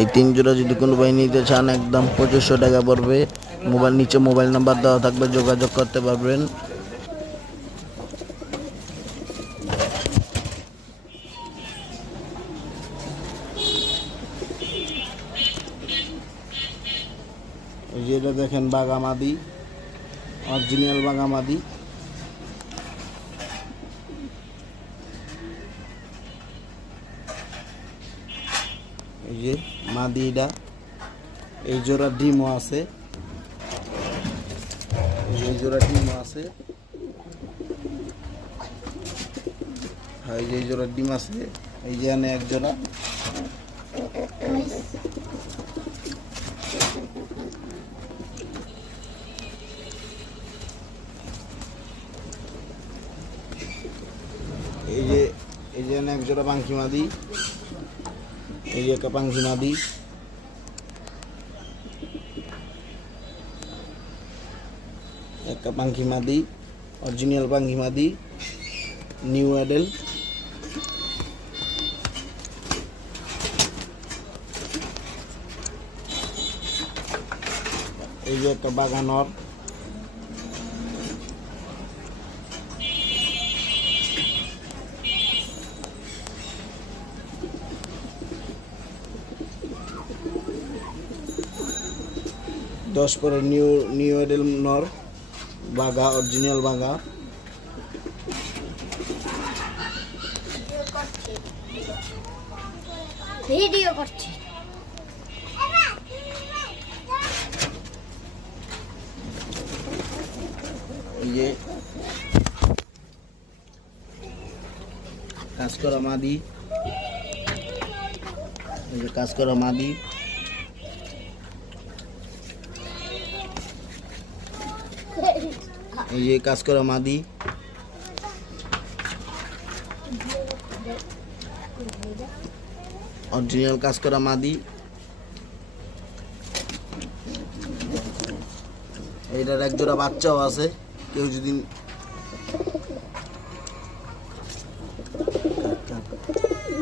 এই 3 জোড়া যদি কোনো ভাই নিতে চান একদম 2500 টাকা পড়বে। নিচে মোবাইল নাম্বার দেওয়া থাকবে, যোগাযোগ করতে পারবেন। এই যে এটা দেখেন বাগামাদি, অরিজিনাল বাগামাদি। এই যে মাদি, এটা এই জোড়া ডিমও আছে, এই জোড়া ডিমও আছে। এই যে জোড়া ডিম আছে, এই যে এনে এক জোড়া। এই যে এনে এক জোড়া পাঙ্খি মাদি, এই যে একটা পাঙ্খি মাদি। একটা পাঙ্খি মাদি, অরিজিনাল পাঙ্খি মাদি, নিউ অ্যাডেল। এই যে একটা বাগানর। দশ পরে নিউ অ্যাডেল নর, বাঘা, অরিজিনাল বাঘা। ভিডিও করছে। এই যে কাজ করা মাদি, এই যে কাজ করা মাদি। এই যে কাজ করা মাদি। অরিজিনাল কাজ করা মাদি। এইটার এক জোড়া বাচ্চাও আছে, কেউ যদি